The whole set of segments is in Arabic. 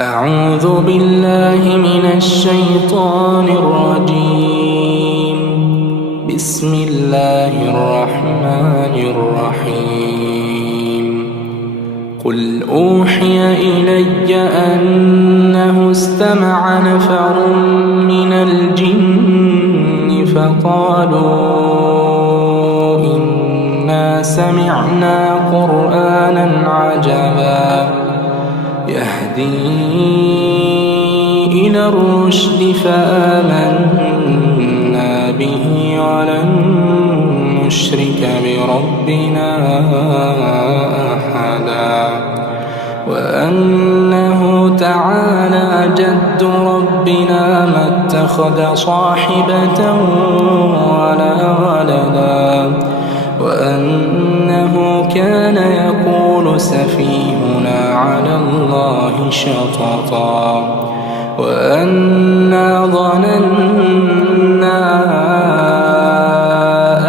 أعوذ بالله من الشيطان الرجيم. بسم الله الرحمن الرحيم. قل أوحي إلي أنه استمع نفر من الجن فقالوا إنا سمعنا قرآنا عجبا يهدي إلى الرشد فآمنا به ولن نشرك بربنا أحدا وأنه تعالى جد ربنا ما اتخذ صاحبة ولا ولدا وأنه كان يقول سفيهنا على الله شططا وأنا ظننا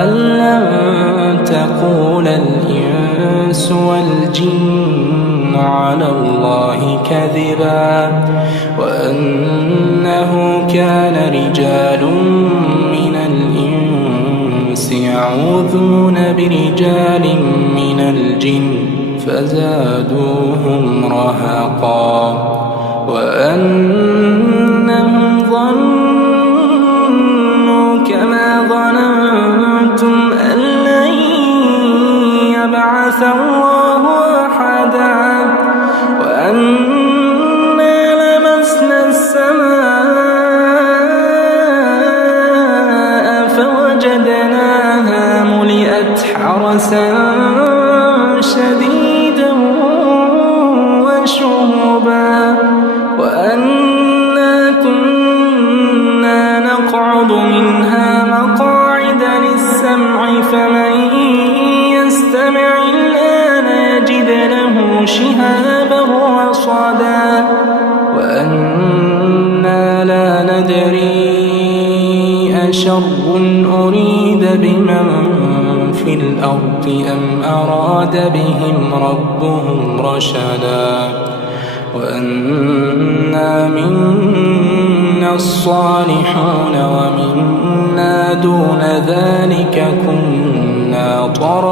أن لن تقول الإنس والجن على الله كذبا وأنه كان رجال من الإنس يعوذون برجال من الجن فزادوهم رهقا وأنهم ظنوا كما ظننتم أن لن يبعث الله أحدا وأنا لمسنا السماء فوجدناها ملئت حرسا شديدا وشهبا وأنا كنا نقعد منها مقاعد للسمع فمن يستمع الآن يجد له شهابا رصدا وأنا لا ندري أشر أريد بمن في الأرض أم أراد بهم ربهم رشدا وأنا منا الصالحون ومنا دون ذلك كنا طرائق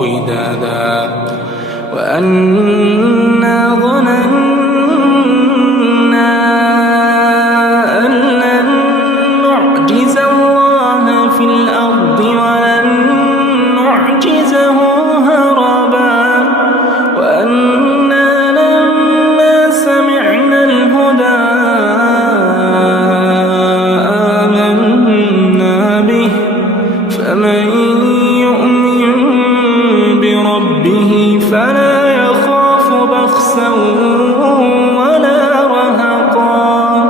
قددا وأنا ظننا أن لن نعجز الله في الأرض ولن نعجزه هربا وأنا لما سمعنا الهدى آمنا به فمن يؤمن بربه فلا يخاف بخسا ولا رهقا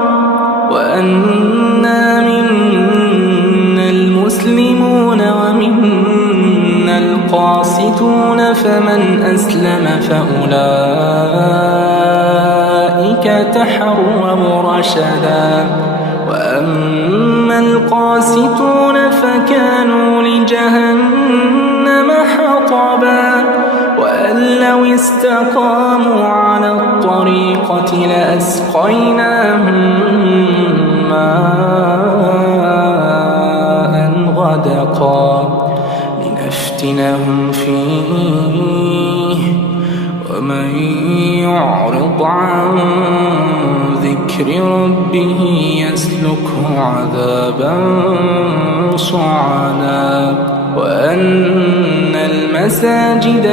وأنا منا المسلمون ومنا القاسطون فمن أسلم فأولئك تحروا رشدا وأما القاسطون فكانوا لجهنم حطبا وأن لو استقاموا على الطريقة لأسقيناهم ماء غدقا لنفتنهم فيه ومن يعرض عن ذكر ربه يسلكه عذابا صعدا وأن المساجد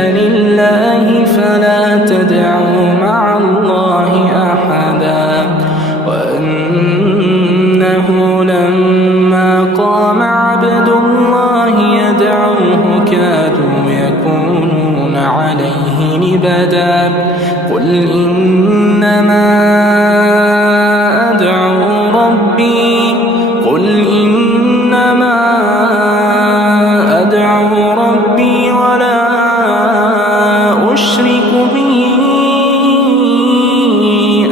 لله فلا تدعوا مع الله أحدا وأنه لما قام عبد الله يدعوه كادوا يكونون عليه لبدا قل إنما أدعو ربي ولا أشرك به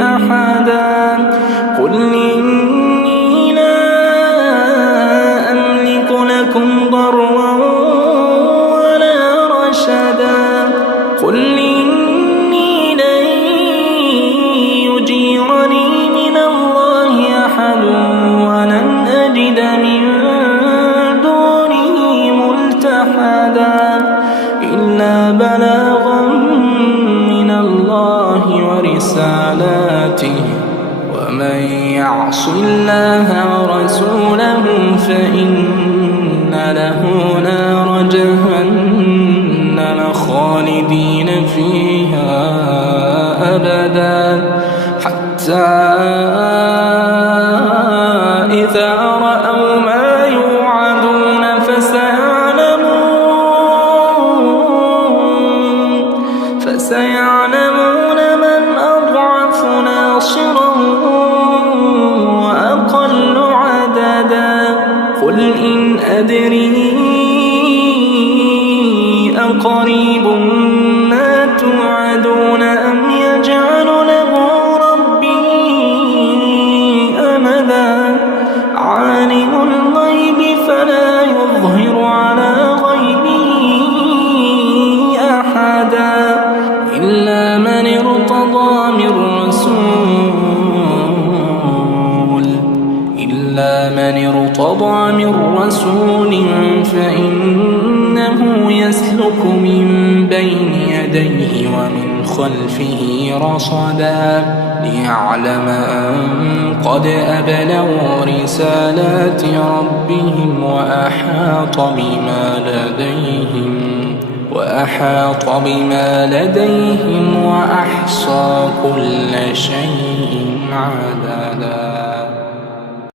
أحدا قل إني لا أملك لكم لكم ضرا ولا رشدا قل إني لن يجيرني من الله أحد ولن أجد من دونه ملتحدا إلا بلاغا من الله ورسالاته ومن يعص الله ورسوله فإن له نار جهنم خالدين فيها أبدا حتى إذا رأوا ما يوعدون فسيعلمون من أضعف ناصرا وأقل عددا قل إن أدري أقريب ما توعدون أم يجعل له ربي أمدا عالم الغيب فلا يظهر على غيبه أحدا إلا من ارتضى من رسول فإنه يسلك من بين يديه ومن خلفه رصدا ليعلم أن قد أبلغوا رسالات ربهم وأحاط بما لديهم وأحصى كل شيء عددا.